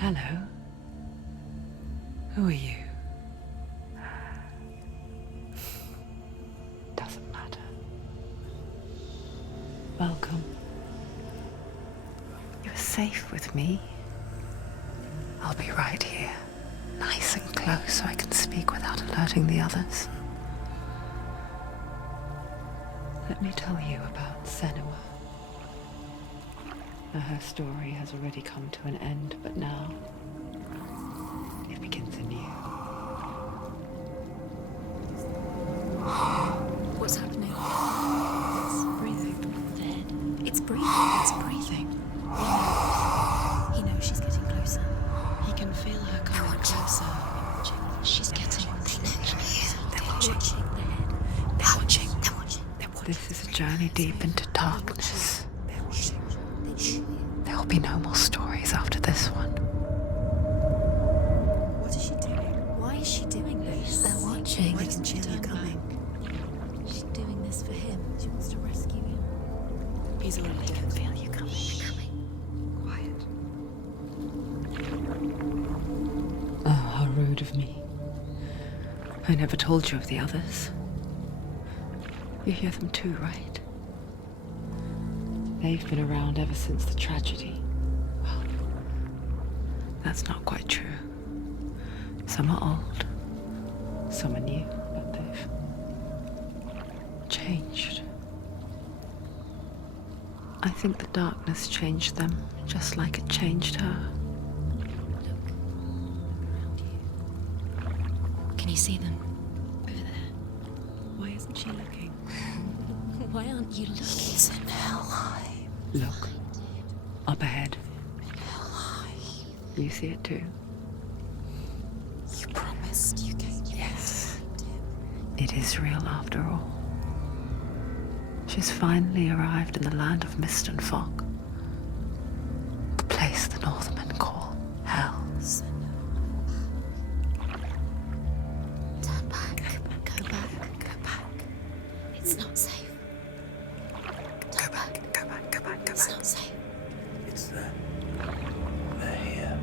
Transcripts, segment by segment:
Hello. Who are you? Doesn't matter. Welcome. You're safe with me. I'll be right here, nice and close so I can speak without alerting the others. Let me tell you about Senua. Her story has already come to an end, but now it begins anew. What's happening? It's breathing. Dead. It's breathing. It's breathing. He knows she's getting closer. He can feel her coming closer. She's getting closer. They're watching. They're watching. They're watching. This is a journey deep into darkness. There will be no more stories after this one. What is she doing? Why is she doing this? They're watching. Why doesn't she turn coming? She's doing this for him. She wants to rescue him. He's already dead. I can feel you coming. Quiet. Oh, how rude of me. I never told you of the others. You hear them too, right? They've been around ever since the tragedy. Well, that's not quite true. Some are old, some are new, but they've changed. I think the darkness changed them, just like it changed her. Look. Around you. Can you see them? Over there. Why isn't she looking? Why aren't you looking? He's in Hellheim. Look, up ahead. Hellheim. You see it too? You promised you gave you. Yes. It is real after all. She's finally arrived in the land of mist and fog. The place the Northmen call Hell. Turn back. Go back. Go back. It's not safe. Go back. Go back. Go back. Go It's back. not safe. It's there. They're here.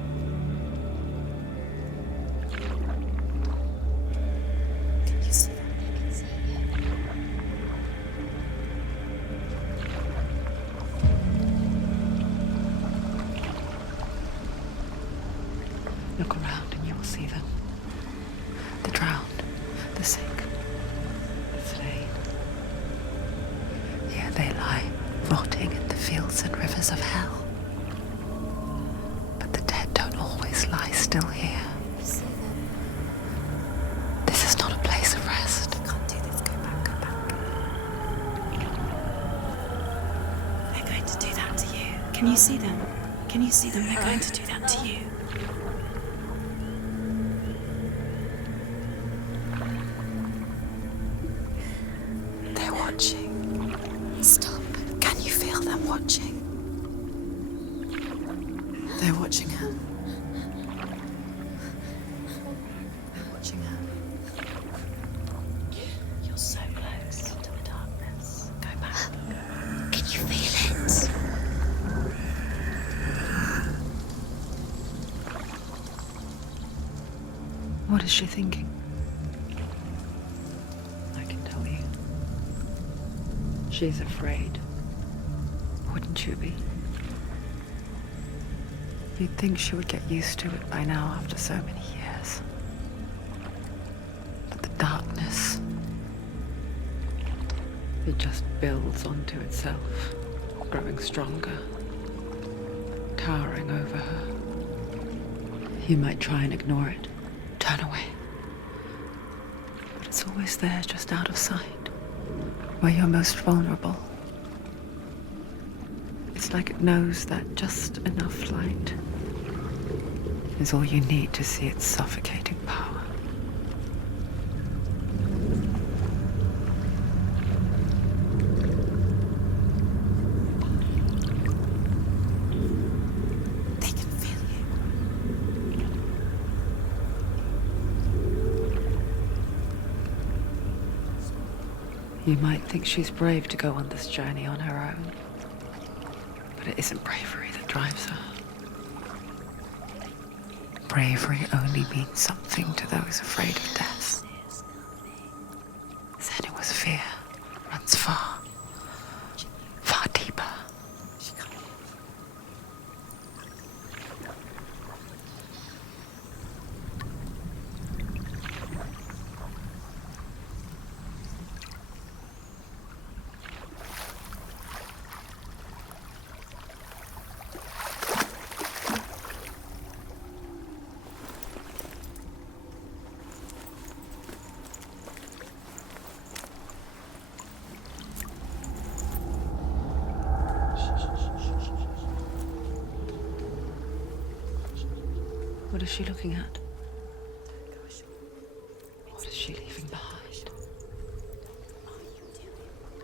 Can you see them? They can see you. Look around and you'll see them. The drowned, the sick, the slain. Here they lie, rotting in the fields and rivers of hell. But the dead don't always lie still here. You see them? This is not a place of rest. You can't do this. Go back. Go back. They're going to do that to you. Can you see them? Can you see them? They're going to do that to you. They're watching. Stop. Can you feel them watching? They're watching her. They're watching her. You're so close to the darkness. Go back. Can you feel it? What is she thinking? I can tell you. She's afraid. Wouldn't you be? You'd think she would get used to it by now after so many years. But the darkness, it just builds onto itself, growing stronger, towering over her. You might try and ignore it, turn away. But it's always there, just out of sight, where you're most vulnerable. It's like it knows that just enough light is all you need to see its suffocating power. They can feel you. You might think she's brave to go on this journey on her own, but it isn't bravery that drives her. Bravery only means something to those afraid of death. Senua's fear runs far, far deeper. What is she looking at? What is she leaving behind?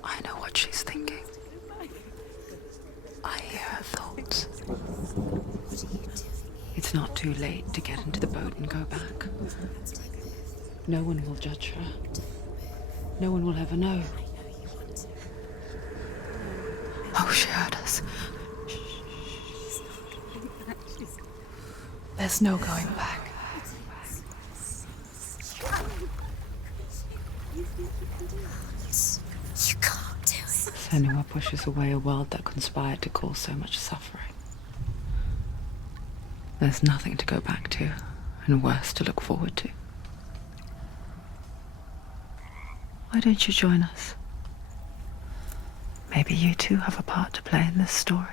I know what she's thinking. I hear her thoughts. It's not too late to get into the boat and go back. No one will judge her. No one will ever know. Oh, she heard us. There's no going back. You can't do it. Senua pushes away a world that conspired to cause so much suffering. There's nothing to go back to, and worse to look forward to. Why don't you join us? Maybe you too have a part to play in this story.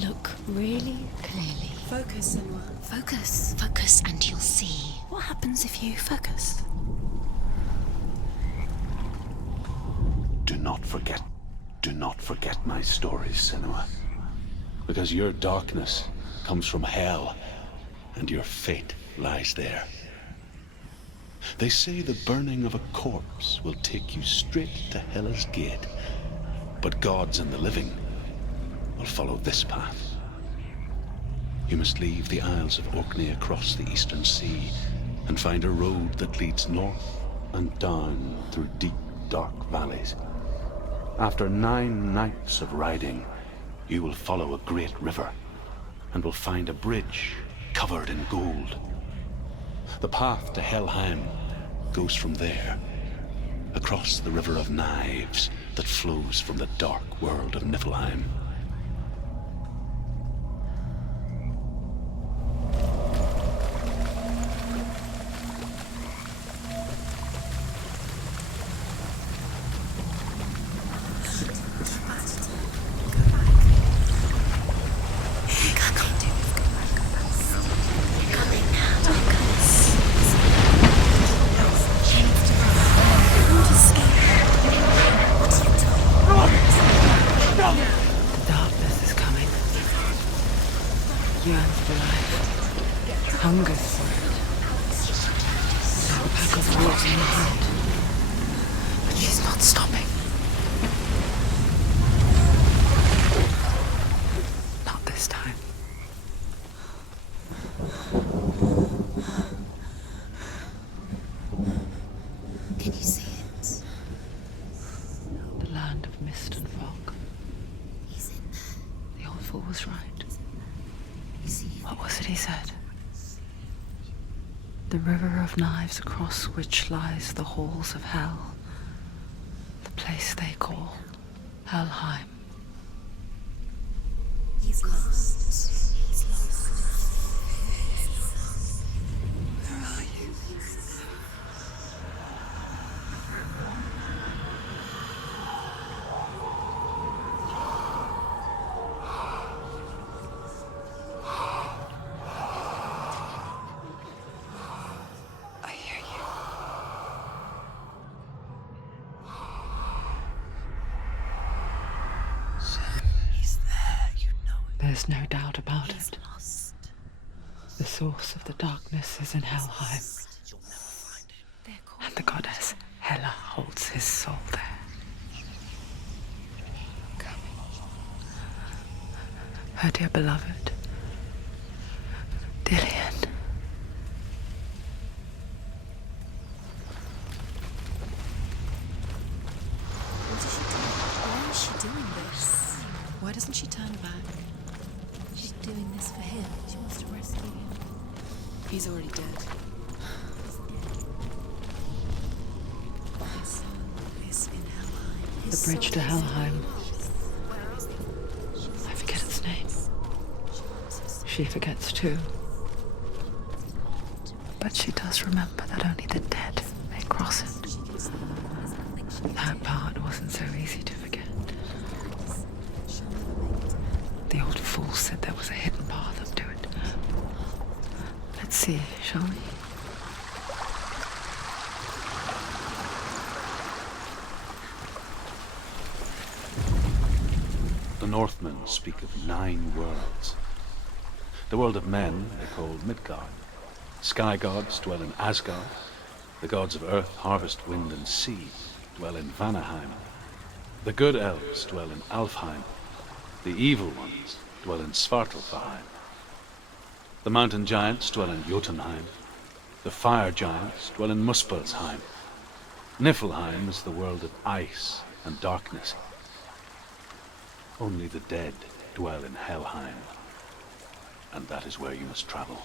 Look really clearly. Focus, Senua. Focus. Focus and you'll see. What happens if you focus? Do not forget my stories, Senua. Because your darkness comes from hell, and your fate lies there. They say the burning of a corpse will take you straight to Hela's gate, but gods and the living will follow this path. You must leave the Isles of Orkney across the eastern sea and find a road that leads north and down through deep, dark valleys. After 9 nights of riding, you will follow a great river and will find a bridge covered in gold. The path to Helheim goes from there, across the River of Knives that flows from the dark world of Niflheim. Darkness is coming. Yearns for life. Hungers for it. Like a pack of wolves in the hunt. But she's not stopping. Not this time. Can you see it? The land of mist and fog. He's in there. The old fool was right. You see it? What was it he said? The river of knives across which lies the halls of hell. The place they call Helheim. He's lost. He's lost. Where are you? I hear you. He's there, you know it. There's no doubt about He's it. lost. The source of the darkness is in Helheim, and the goddess Hela holds his soul there. Her dear beloved, Dillian. What is she doing? Why is she doing this? doing this for him. She wants to rescue him. He's already dead. His soul is in Helheim. The bridge to Helheim. I forget its name. She forgets too. But she does remember that only the dead may cross it. That part wasn't so easy to forget. The old fool said there was a hidden path up to it. Let's see, shall we? The Northmen speak of 9 worlds. The world of men they call Midgard. Sky gods dwell in Asgard. The gods of earth, harvest, wind, and sea dwell in Vanaheim. The good elves dwell in Alfheim. The evil ones dwell in Svartalfheim. The mountain giants dwell in Jotunheim. The fire giants dwell in Muspelheim. Niflheim is the world of ice and darkness. Only the dead dwell in Helheim, and that is where you must travel.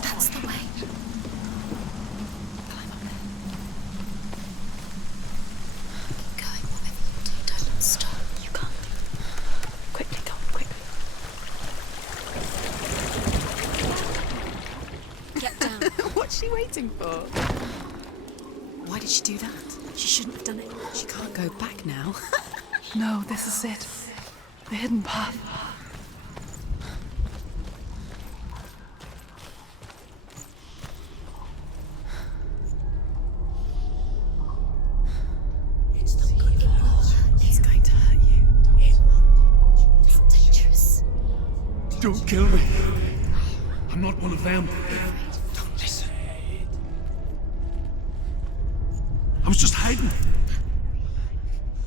That's the way. Climb up there. Keep going, whatever you do, don't stop. You can't. Quickly, go, quickly. Get down. What's she waiting for? Why did she do that? She shouldn't have done it. She can't go back now. No, this is it. The hidden path. He's going to hurt you. It's dangerous. Don't kill me. I'm not one of them. Don't listen. I was just hiding.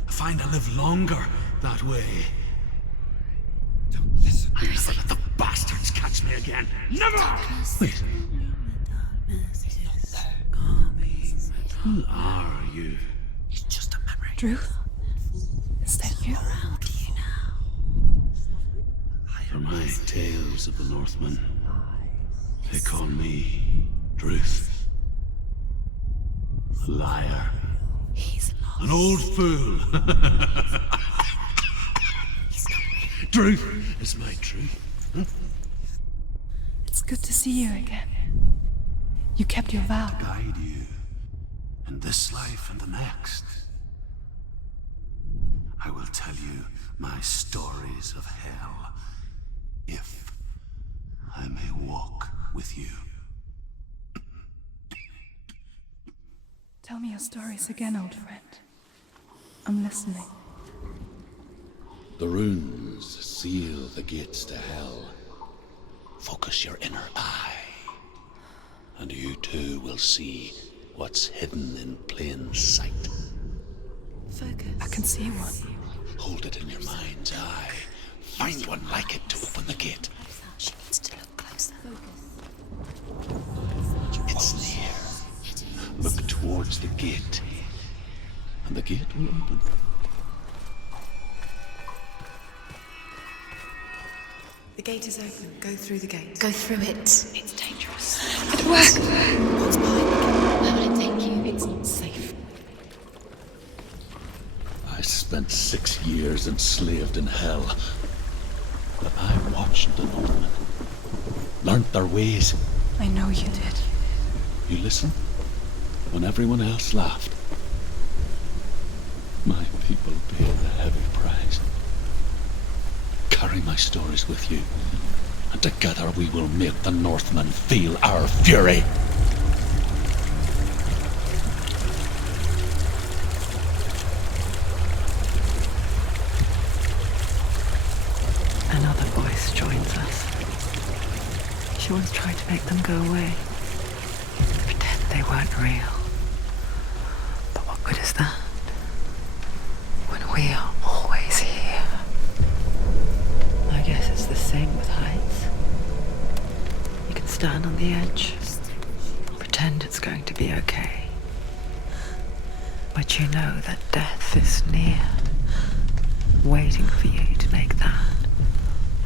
I find I live longer that way. Don't listen. I'll never let the bastards catch me again. Never! Wait. Who are you? It's just a memory. Drew? Is that you? Around you now. For my tales of the Northmen, they call me Druth. A liar. He's lost. An old fool. He's not real. Truth is my truth. Huh? It's good to see you again. You kept your vow. Guide you in this life and the next. I will tell you my stories of hell, if I may walk with you. Tell me your stories again, old friend. I'm listening. The runes seal the gates to hell. Focus your inner eye, and you too will see what's hidden in plain sight. Focus. I can see one. Hold it in your mind's eye. Find one like it to open the gate. She needs to look closer. It's near. Look towards the gate, and the gate will open. The gate is open. Go through the gate. Go through it. It's dangerous. It worked! What's behind the gate? Where will it take you? It's not safe. I spent 6 years enslaved in hell. But I watched the Northmen, learnt their ways. I know you did. You listened when everyone else laughed. My people paid a heavy price. Carry my stories with you, and together we will make the Northmen feel our fury. Another voice joins us. She once tried to make them go away. Pretend they weren't real. But what good is that? When we are always here. I guess it's the same with heights. stand on the edge. Pretend it's going to be okay. But you know that death is near, waiting for you to make that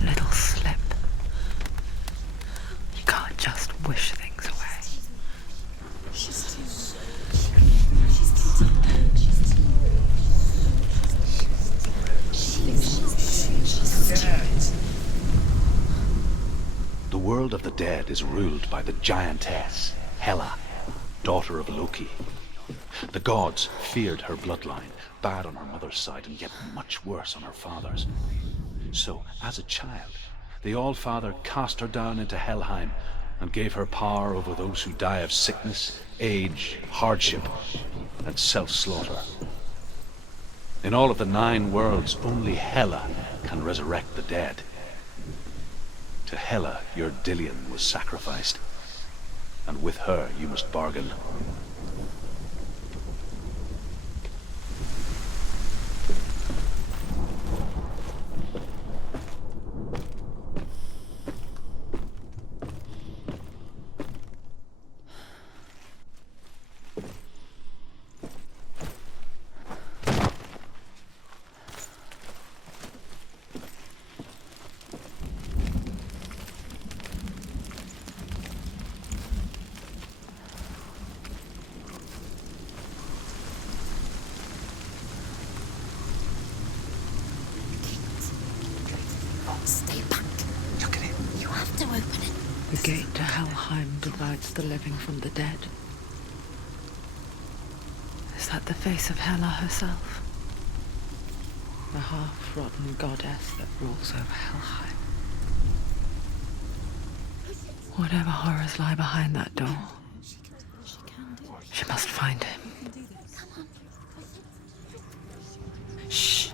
little slip. You can't just wish things away. The world of the dead is ruled by the giantess, Hela, daughter of Loki. The gods feared her bloodline, bad on her mother's side and yet much worse on her father's. So, as a child, the All-Father cast her down into Helheim and gave her power over those who die of sickness, age, hardship, and self-slaughter. In all of the 9 worlds, only Hela can resurrect the dead. To Hela, your Dillion was sacrificed, and with her you must bargain. Stay back. Look at it. You have to open it. The gate to Helheim divides the living from the dead. Is that the face of Hela herself? The half-rotten goddess that rules over Helheim. Whatever horrors lie behind that door, she must find him. Shh.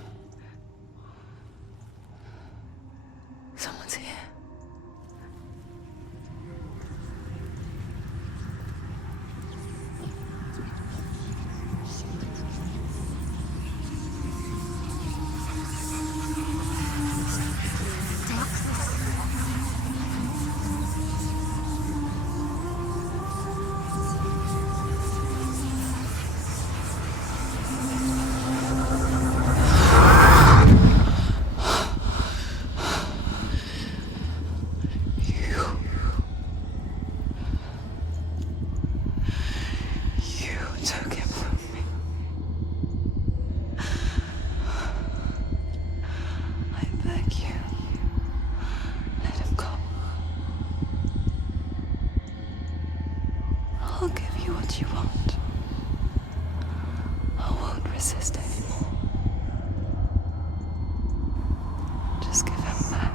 Someone's here. I'll give you what you want. I won't resist anymore. Just give him back.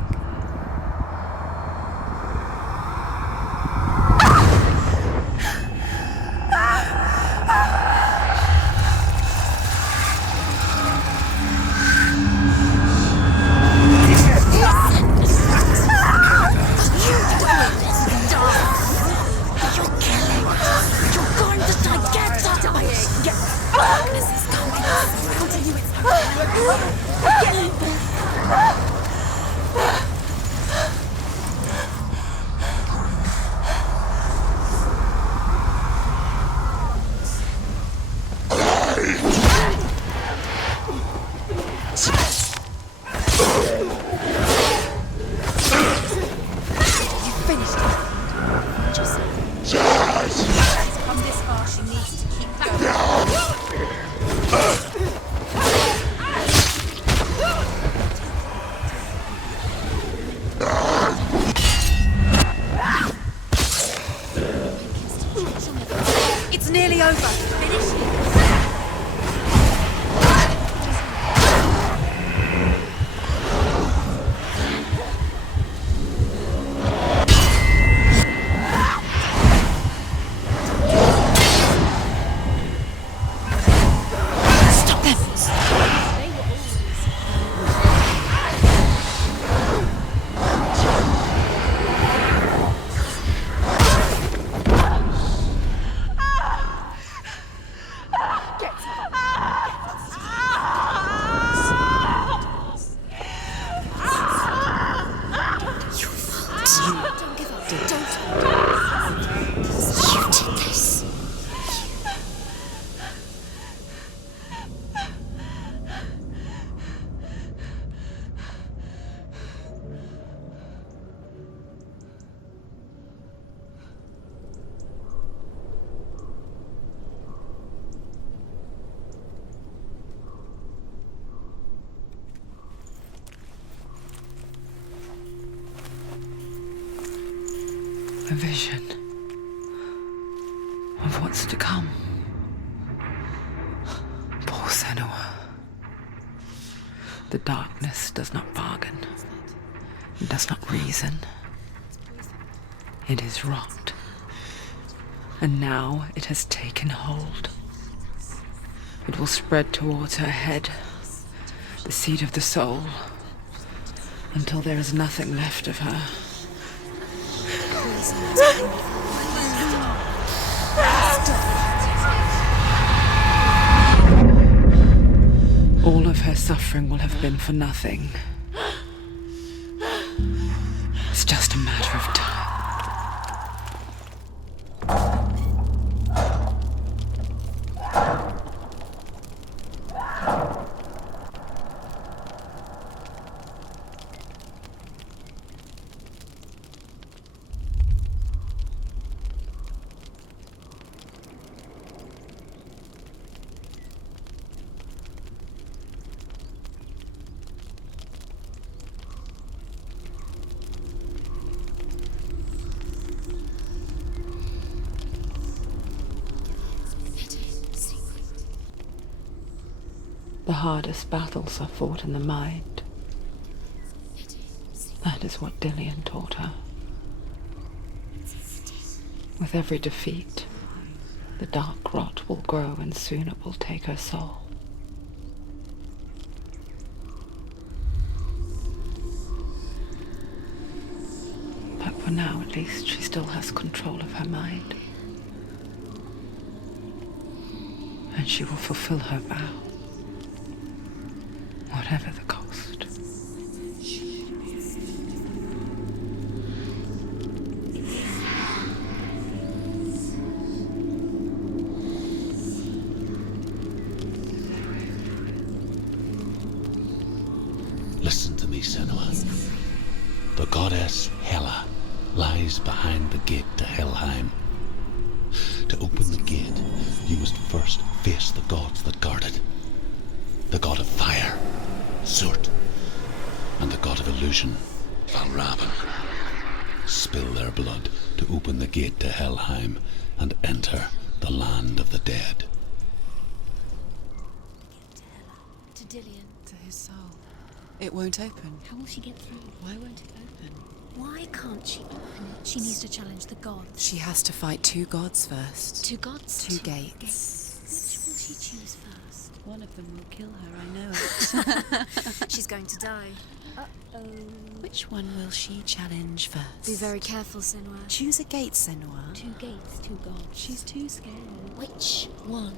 It's nearly over. Finish it. Don't give up. Don't. A vision of what's to come. Poor Senua. The darkness does not bargain. It does not reason. It is rot. And now it has taken hold. It will spread towards her head, the seat of the soul, until there is nothing left of her. All of her suffering will have been for nothing. It's just a matter of time. The hardest battles are fought in the mind. That is what Dillian taught her. With every defeat, the dark rot will grow and soon it will take her soul. But for now, at least, she still has control of her mind. And she will fulfill her vow. Whatever the cost. Listen to me, Senua. The goddess Hela lies behind the gate to Helheim. To open the gate, you must first face the gods that guard it. The god of fire, Surt, and the god of illusion, Valravan. Spill their blood to open the gate to Helheim and enter the land of the dead. To Dillian. To his soul. It won't open. How will she get through? Why won't it open? Why can't she open it? She needs to challenge the gods. She has to fight 2 gods first. 2 gods? 2 gates. Which will she choose first? One of them will kill her, I know it. She's going to die. Uh-oh. Which one will she challenge first? Be very careful, Senua. Choose a gate, Senua. 2 gates, 2 gods. She's too scared. Which one?